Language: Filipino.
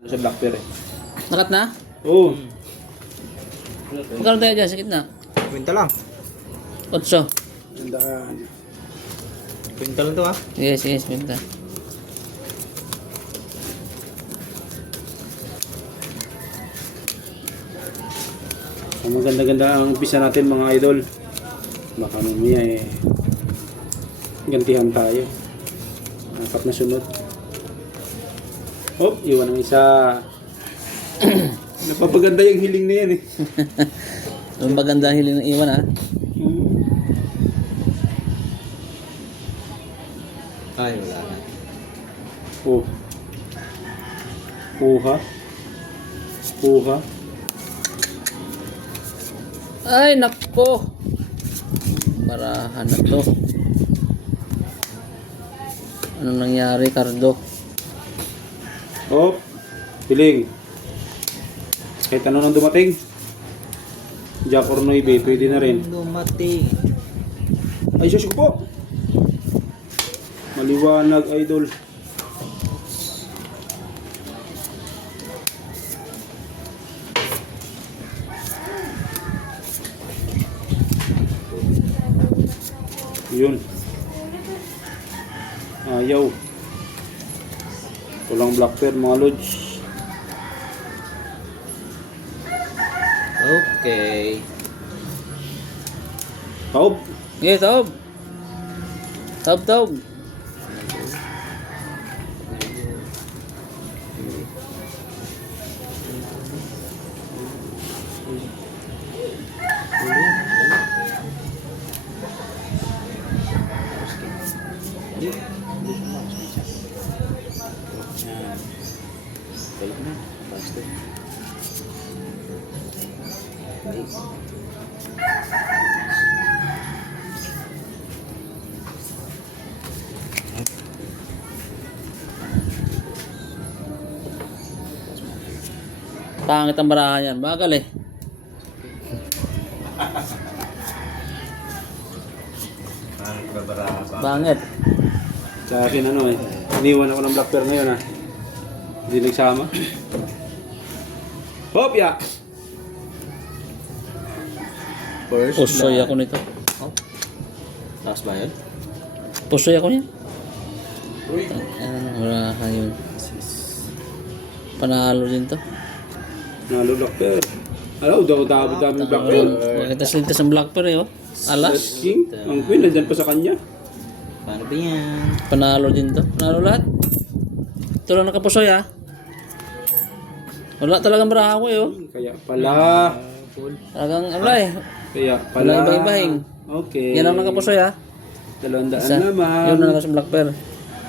Sa black pear eh. Nakat na? Oo. Magkano tayo dyan sa gitna? Kwenta lang. 8. Tandaan. Kwenta lang to ha. Yes, yes, minta. Ang maganda-ganda ang umpisa natin mga idol. Baka mamaya eh gantihan tayo. Apat na sunod. Oh, iwan ang isa. Napapaganda yung hiling na yan eh. Ang maganda hiling ng iwan ha. Ay, wala na. Oh. Puha. Puha. Ay, nako. Barahan na to. Anong nangyari, Cardo? Oh. Hiling. Kahit ano nang dumating. Jack or Noibe, pwede na rin. Dumating. Ay, sus ko po. Maliwanag, idol. Yun. Ayaw. Walang black pear, mga lods. Okay. Taob. Yes, Taob. Taob, Taob. Balik na. Basta. Pangit ang barahan yan. Bagal eh. Bangit. Sa akin ano eh. Iniwan ako ng black pear ngayon ah. Hindi nagsama. Hop, ya! First. Pusoy ako nito. Taas ba yun? Pusoy ako niyan. Barahan yun. Panalo din to. Nalo black pear. Alam, dami black pear. Magkitas-lintas ang black pear eh oh. Alas. King, ang queen, nandyan pa sa kanya. Paano ba yan? Panalo din to. Panalo lahat. Ito lang nakapusoy ha. Wala talagang baraha ko eh oh. Kaya pala. Talagang wala eh. Kaya Wala pala. iba-ibahing. Okay. Yan ang nakapusoy ha. 200 Isa. naman. Yun na lang sa black pear.